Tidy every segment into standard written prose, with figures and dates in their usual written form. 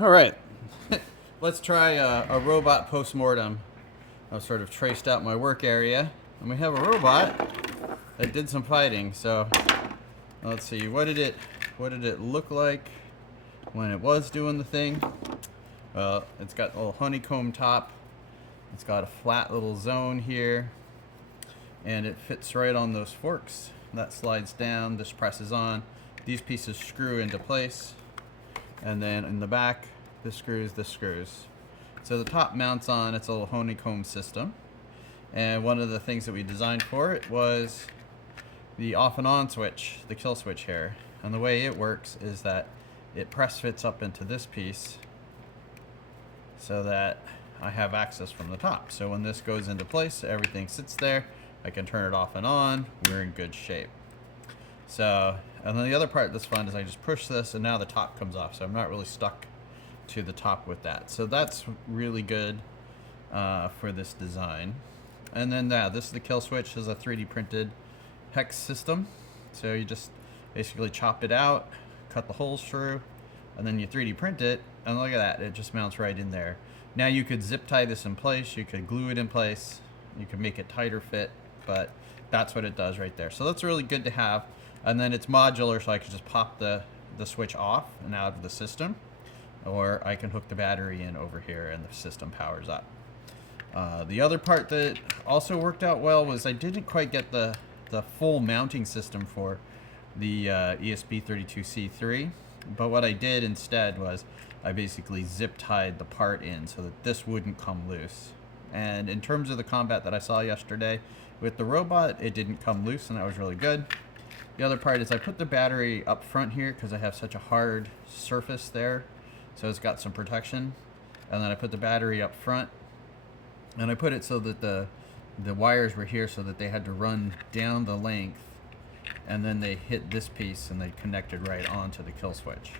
All right, let's try a robot post-mortem. I've sort of traced out my work area, and we have a robot that did some fighting. So let's see, what did it look like when it was doing the thing? Well, it's got a little honeycomb top. It's got a flat little zone here, and it fits right on those forks. That slides down. This presses on. These pieces screw into place. And then in the back, this screws. So the top mounts on its little honeycomb system. And one of the things that we designed for it was the off and on switch, the kill switch here. And the way it works is that it press fits up into this piece so that I have access from the top. So when this goes into place, everything sits there. I can turn it off and on. We're in good shape. So, and then the other part that's fun is I just push this and now the top comes off. So I'm not really stuck to the top with that. So that's really good for this design. And then this is the kill switch. This is a 3D printed hex system. So you just basically chop it out, cut the holes through, and then you 3D print it. And look at that, it just mounts right in there. Now you could zip tie this in place. You could glue it in place. You could make it tighter fit, but that's what it does right there. So that's really good to have. And then it's modular, so I can just pop the switch off and out of the system, or I can hook the battery in over here and the system powers up. The other part that also worked out well was I didn't quite get the full mounting system for the ESP32C3, but what I did instead was I basically zip tied the part in so that this wouldn't come loose. And in terms of the combat that I saw yesterday with the robot, it didn't come loose, and that was really good. The other part is I put the battery up front here because I have such a hard surface there, so it's got some protection. And then I put the battery up front, and I put it so that the wires were here so that they had to run down the length, and then they hit this piece and they connected right onto the kill switch.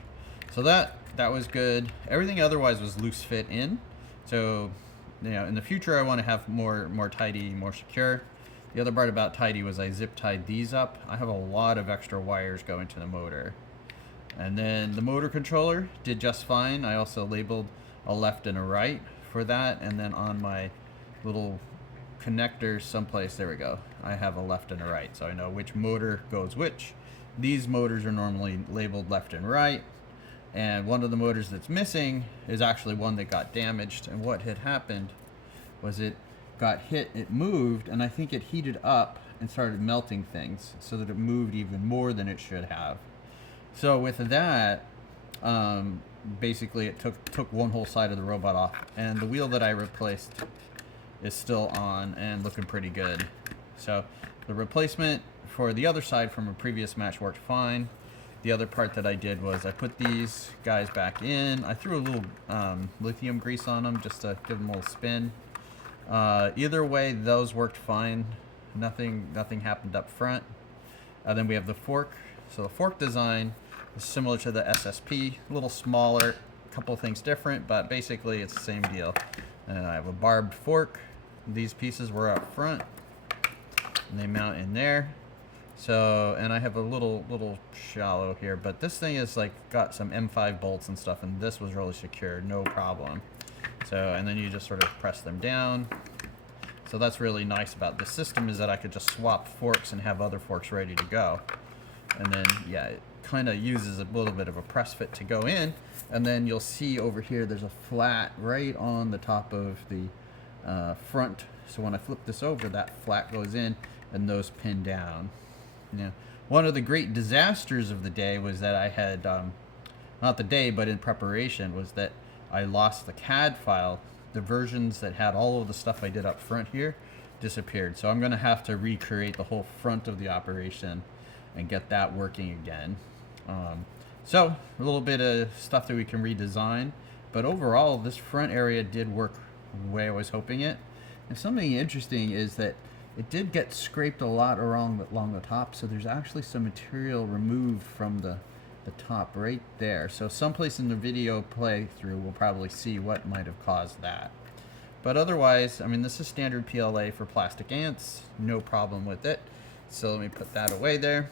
So that was good. Everything otherwise was loose fit in. So in the future I want to have more tidy, more secure. The other part about tidy was I zip tied these up. I have a lot of extra wires going to the motor. And then the motor controller did just fine. I also labeled a left and a right for that. And then on my little connectors someplace, there we go, I have a left and a right. So I know which motor goes which. These motors are normally labeled left and right. And one of the motors that's missing is actually one that got damaged. And what had happened was it got hit, it moved, and I think it heated up and started melting things so that it moved even more than it should have. So with that, basically it took one whole side of the robot off, and the wheel that I replaced is still on and looking pretty good. So the replacement for the other side from a previous match worked fine. The other part that I did was I put these guys back in. I threw a little lithium grease on them just to give them a little spin. Either way, those worked fine. Nothing happened up front. Then we have the fork. So the fork design is similar to the SSP, a little smaller, a couple things different, but basically it's the same deal. And I have a barbed fork. These pieces were up front, and they mount in there. So, and I have a little shallow here, but this thing is like got some M5 bolts and stuff, and this was really secure, no problem. So, and then you just sort of press them down. So that's really nice about this system, is that I could just swap forks and have other forks ready to go. And then, yeah, it kind of uses a little bit of a press fit to go in. And then you'll see over here, there's a flat right on the top of the front. So when I flip this over, that flat goes in and those pin down. One of the great disasters of the day was that I had, not the day, but in preparation, was that I lost the CAD file. The versions that had all of the stuff I did up front here disappeared. So I'm going to have to recreate the whole front of the operation and get that working again. So a little bit of stuff that we can redesign. But overall, this front area did work the way I was hoping it. And something interesting is that it did get scraped a lot along the top. So there's actually some material removed from the top right there. So someplace in the video playthrough we'll probably see what might have caused that. But otherwise, I mean, this is standard PLA for plastic ants, no problem with it. So let me put that away there.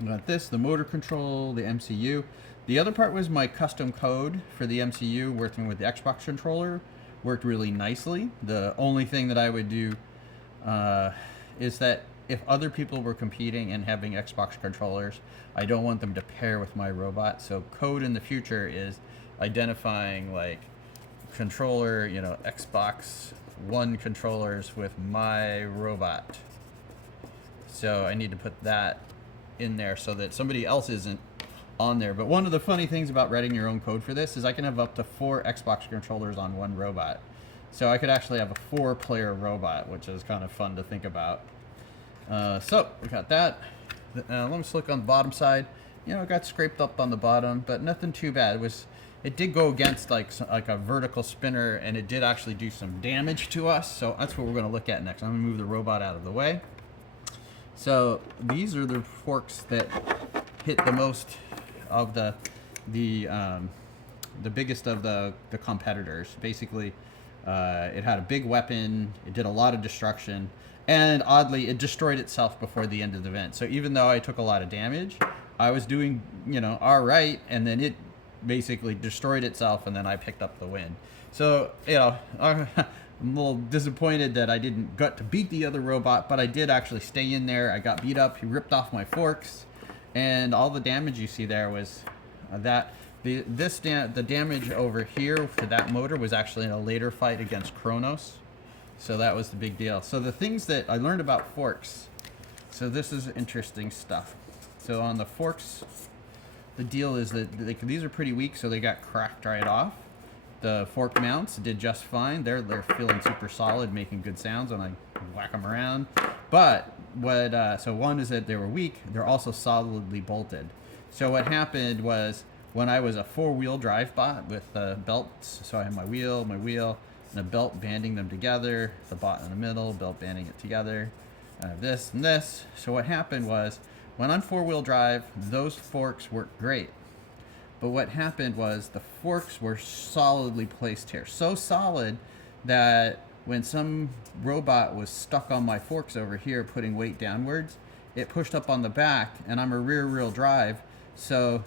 We got this, the motor control, the MCU. The other part was my custom code for the MCU working with the Xbox controller worked really nicely. The only thing that I would do is that if other people were competing and having Xbox controllers, I don't want them to pair with my robot. So code in the future is identifying like controller, you know, Xbox One controllers with my robot. So I need to put that in there so that somebody else isn't on there. But one of the funny things about writing your own code for this is I can have up to 4 Xbox controllers on one robot. So I could actually have a 4-player robot, which is kind of fun to think about. So we got that. Let me just look on the bottom side. You know, it got scraped up on the bottom, but nothing too bad. It did go against like a vertical spinner, and it did actually do some damage to us. So that's what we're going to look at next. I'm going to move the robot out of the way. So these are the forks that hit the most of the biggest of the competitors. Basically, it had a big weapon. It did a lot of destruction, and oddly, it destroyed itself before the end of the event. So even though I took a lot of damage, I was doing, you know, all right, and then it basically destroyed itself, and then I picked up the win. So, you know, I'm a little disappointed that I didn't get to beat the other robot, but I did actually stay in there. I got beat up. He ripped off my forks, and all the damage you see there was that. The damage over here for that motor was actually in a later fight against Kronos. So that was the big deal. So the things that I learned about forks. So this is interesting stuff. So on the forks, the deal is that these are pretty weak, so they got cracked right off. The fork mounts did just fine. They're feeling super solid, making good sounds when I whack them around. But so one is that they were weak. They're also solidly bolted. So what happened was, when I was a 4-wheel drive bot with belts, so I had my wheel, and a belt banding them together, the bot in the middle, belt banding it together, this and this. So what happened was, when on 4-wheel drive, those forks worked great. But what happened was the forks were solidly placed here. So solid that when some robot was stuck on my forks over here putting weight downwards, it pushed up on the back, and I'm a rear-wheel drive, so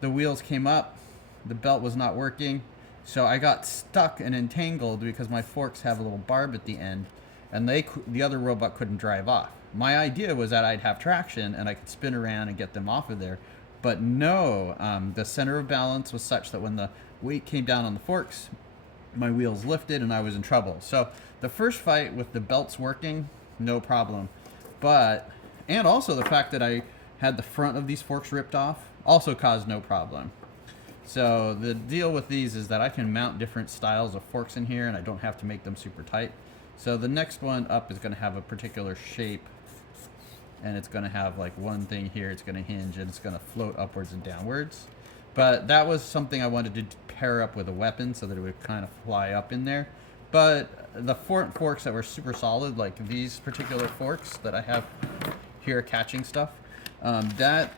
the wheels came up, the belt was not working, so I got stuck and entangled because my forks have a little barb at the end, and the other robot couldn't drive off. My idea was that I'd have traction and I could spin around and get them off of there, but no, the center of balance was such that when the weight came down on the forks, my wheels lifted and I was in trouble. So the first fight with the belts working, no problem, and also the fact that I had the front of these forks ripped off also caused no problem. So the deal with these is that I can mount different styles of forks in here, and I don't have to make them super tight. So the next one up is going to have a particular shape, and it's going to have like one thing here, it's going to hinge, and it's going to float upwards and downwards. But that was something I wanted to pair up with a weapon so that it would kind of fly up in there. But the forks that were super solid, like these particular forks that I have here catching stuff, that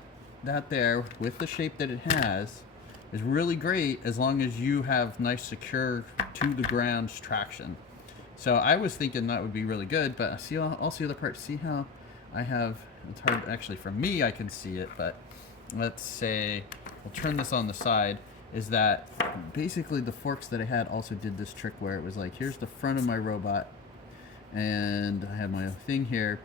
there, with the shape that it has, is really great as long as you have nice secure to the ground traction. So I was thinking that would be really good, but see also the other part, see how I have, it's hard, actually for me I can see it, but let's say, we'll turn this on the side, is that basically the forks that I had also did this trick where it was like, here's the front of my robot, and I had my thing here,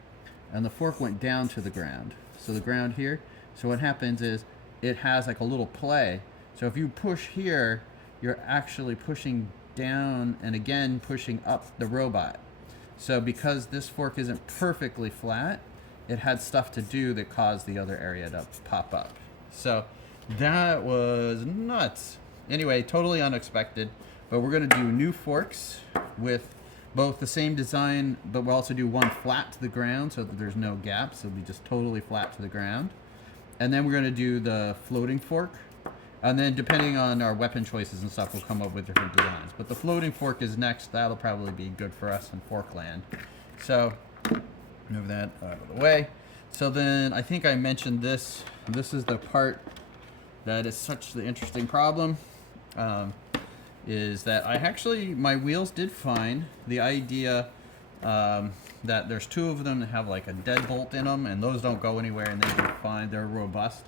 and the fork went down to the ground. So the ground here, so what happens is it has like a little play. So if you push here, you're actually pushing down and again pushing up the robot. So because this fork isn't perfectly flat, it had stuff to do that caused the other area to pop up. So that was nuts. Anyway, totally unexpected, but we're gonna do new forks with both the same design, but we'll also do one flat to the ground so that there's no gaps. It'll be just totally flat to the ground. And then we're going to do the floating fork. And then depending on our weapon choices and stuff, we'll come up with different designs. But the floating fork is next. That'll probably be good for us in Forkland. So move that out of the way. So then I think I mentioned this. This is the part that is such the interesting problem. Is that my wheels did fine. The idea that there's 2 of them that have like a deadbolt in them, and those don't go anywhere, and they do fine. They're robust.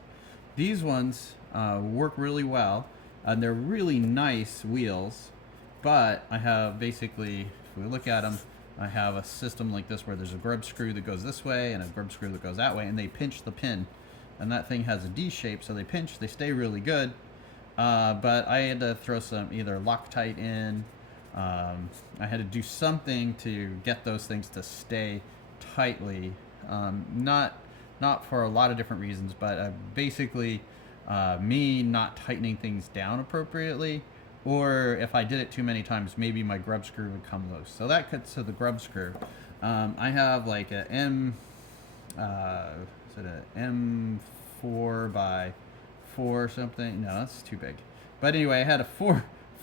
these ones work really well, and they're really nice wheels. But I have basically, if we look at them, I have a system like this where there's a grub screw that goes this way and a grub screw that goes that way, and they pinch the pin. And that thing has a D shape, so they pinch, they stay really good. But I had to throw some either Loctite in. I had to do something to get those things to stay tightly. Not for a lot of different reasons, but basically me not tightening things down appropriately, or if I did it too many times, maybe my grub screw would come loose. So that cuts to the grub screw. I have like a M4 by 4 or something. No, that's too big. But anyway, I had a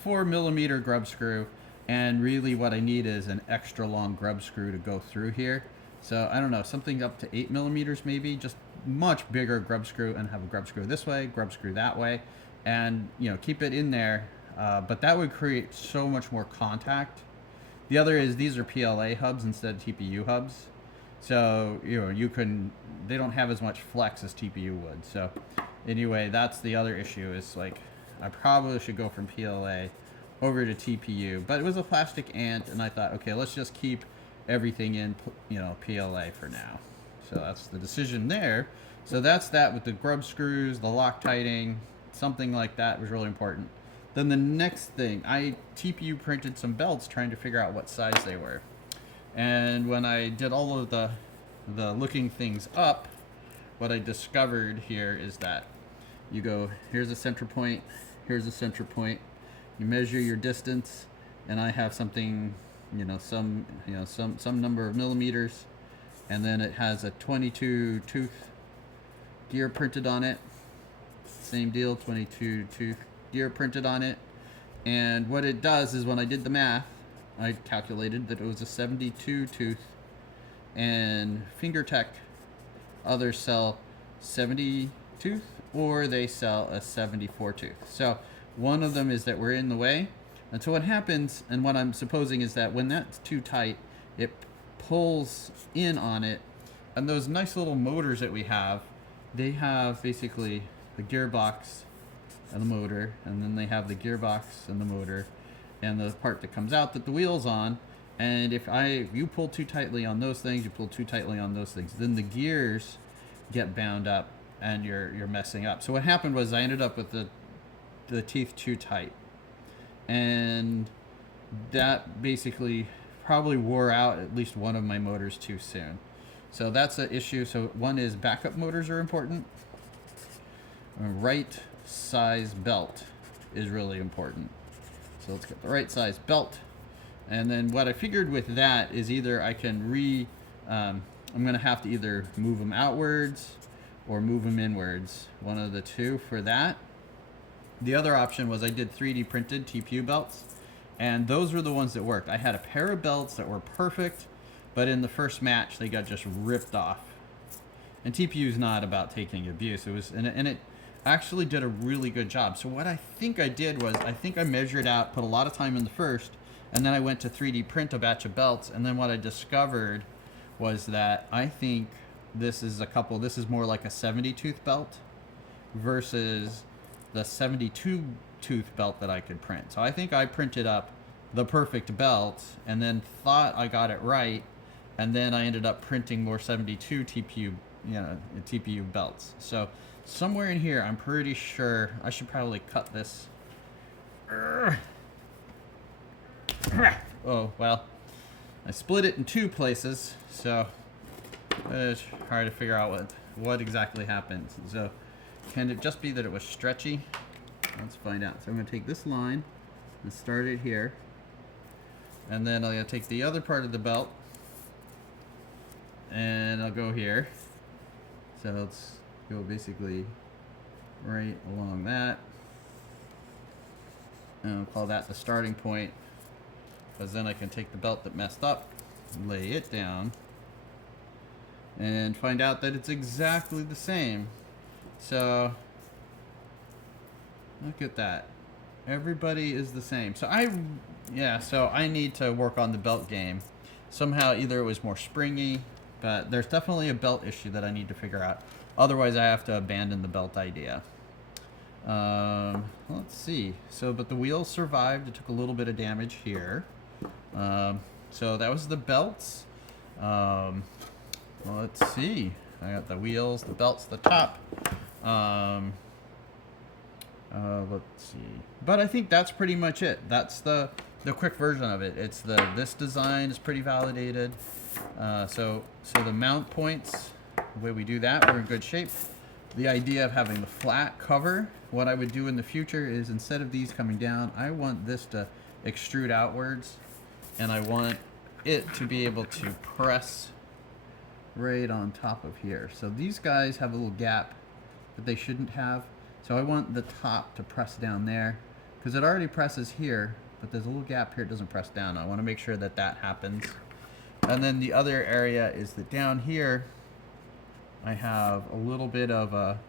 4 millimeter grub screw, and really what I need is an extra long grub screw to go through here. So I don't know, something up to 8 millimeters maybe, just much bigger grub screw, and have a grub screw this way, grub screw that way, and keep it in there. But that would create so much more contact. The other is these are PLA hubs instead of TPU hubs. So, they don't have as much flex as TPU would. So anyway, that's the other issue, is like, I probably should go from PLA over to TPU, but it was a plastic ant, and I thought, okay, let's just keep everything in, PLA for now. So that's the decision there. So that's that with the grub screws, the Loctiting, something like that was really important. Then the next thing, I TPU printed some belts trying to figure out what size they were. And when I did all of the looking things up, what I discovered here is that you go, here's a center point, here's a center point, you measure your distance, and I have something, some number of millimeters, and then it has a 22 tooth gear printed on it. Same deal, 22 tooth gear printed on it. And what it does is, when I did the math, I calculated that it was a 72 tooth, and FingerTech others sell 70 tooth, or they sell a 74 tooth. So one of them is that we're in the way. And so what happens, and what I'm supposing, is that when that's too tight, it pulls in on it. And those nice little motors that we have, they have basically the gearbox and the motor, and then they have the gearbox and the motor, and the part that comes out that the wheel's on. And if you pull too tightly on those things, you pull too tightly on those things, then the gears get bound up and you're messing up. So what happened was, I ended up with the teeth too tight, and that basically probably wore out at least one of my motors too soon. So that's an issue. So one is backup motors are important. A right size belt is really important. So let's get the right size belt. And then what I figured with that is, either I can I'm going to have to either move them outwards or move them inwards. One of the two for that. The other option was, I did 3D printed TPU belts, and those were the ones that worked. I had a pair of belts that were perfect, but in the first match they got just ripped off. And TPU is not about taking abuse. It was, and it actually did a really good job. So what I think I did was, I think I measured out, put a lot of time in the first, and then I went to 3D print a batch of belts. And then what I discovered was that I think this is more like a 70 tooth belt versus the 72 tooth belt that I could print. So I think I printed up the perfect belt and then thought I got it right, and then I ended up printing more 72 TPU belts. So somewhere in here, I'm pretty sure I should probably cut this. Oh, well, I split it in two places, so it's hard to figure out what exactly happened. So can it just be that it was stretchy? Let's find out. So I'm going to take this line and start it here, and then I'm going to take the other part of the belt and I'll go here. So let's go basically right along that, and I'll call that the starting point, because then I can take the belt that messed up, lay it down, and find out that it's exactly the same. So look at that. Everybody is the same. So I need to work on the belt game. Somehow either it was more springy, But there's definitely a belt issue that I need to figure out. Otherwise, I have to abandon the belt idea. Let's see. So, but the wheels survived. It took a little bit of damage here. So that was the belts. Well, let's see. I got the wheels, the belts, the top. Let's see. But I think that's pretty much it. That's the quick version of it. It's this design is pretty validated. So the mount points, the way we do that, we're in good shape. The idea of having the flat cover, what I would do in the future is instead of these coming down, I want this to extrude outwards, and I want it to be able to press right on top of here. So these guys have a little gap that they shouldn't have. So I want the top to press down there because it already presses here, but there's a little gap here, it doesn't press down. I want to make sure that that happens. And then the other area is that down here, I have a little bit of a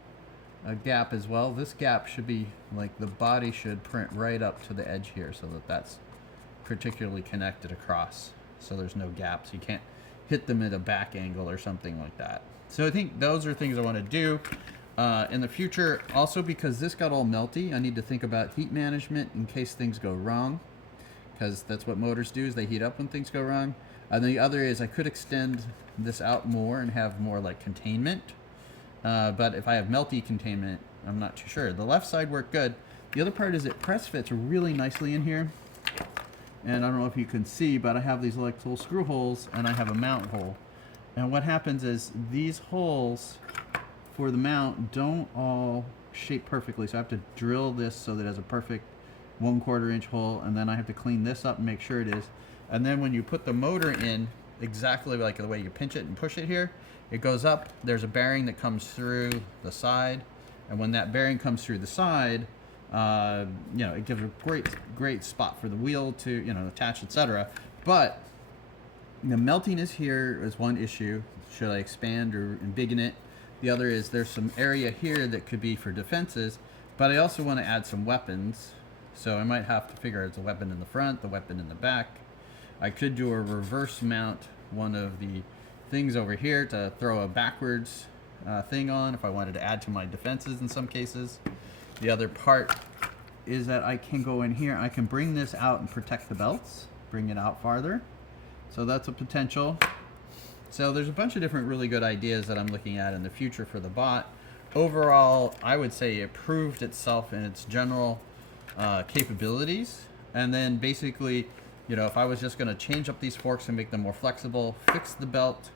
gap as well. This gap should be like the body should print right up to the edge here so that that's particularly connected across. So there's no gaps. You can't hit them at a back angle or something like that. So I think those are things I want to do in the future. Also, because this got all melty, I need to think about heat management in case things go wrong, because that's what motors do, is they heat up when things go wrong. And the other is I could extend this out more and have more like containment. But if I have melty containment, I'm not too sure. The left side worked good. The other part is it press fits really nicely in here. And I don't know if you can see, but I have these like little screw holes and I have a mount hole. And what happens is these holes for the mount don't all shape perfectly. So I have to drill this so that it has a perfect 1/4 inch hole, and then I have to clean this up and make sure it is. And then when you put the motor in, exactly like the way you pinch it and push it here, it goes up. There's a bearing that comes through the side, and when that bearing comes through the side, you know, it gives a great spot for the wheel to, you know, attach, etc. But the meltiness here is one issue. Should I expand or embiggen it? The other is there's some area here that could be for defenses, but I also want to add some weapons. So I might have to figure out the weapon in the front, the weapon in the back. I could do a reverse mount one of the things over here to throw a backwards thing on if I wanted to add to my defenses in some cases. The other part is that I can go in here, I can bring this out and protect the belts, bring it out farther. So that's a potential. So there's a bunch of different really good ideas that I'm looking at in the future for the bot. Overall, I would say it proved itself in its general capabilities. And then basically, you know, if I was just going to change up these forks and make them more flexible, fix the belt,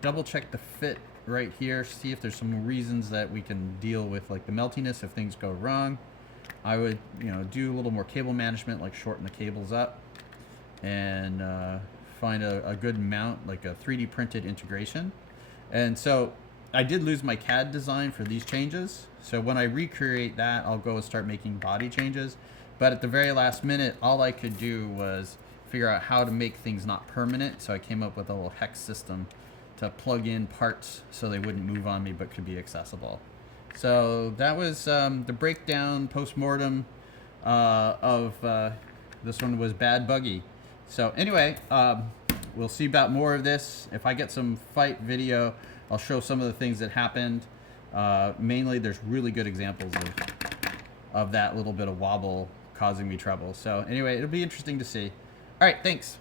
double check the fit right here, see if there's some reasons that we can deal with, like the meltiness if things go wrong. I would, you know, do a little more cable management, like shorten the cables up, and find a good mount, like a 3D printed integration. And so I did lose my CAD design for these changes. So when I recreate that, I'll go and start making body changes. But at the very last minute, all I could do was figure out how to make things not permanent. So I came up with a little hex system to plug in parts so they wouldn't move on me but could be accessible. So that was the breakdown post-mortem of this one was Bad Buggy. So anyway, we'll see about more of this. If I get some fight video, I'll show some of the things that happened. Mainly there's really good examples of that little bit of wobble causing me trouble. So anyway, it'll be interesting to see. All right, thanks.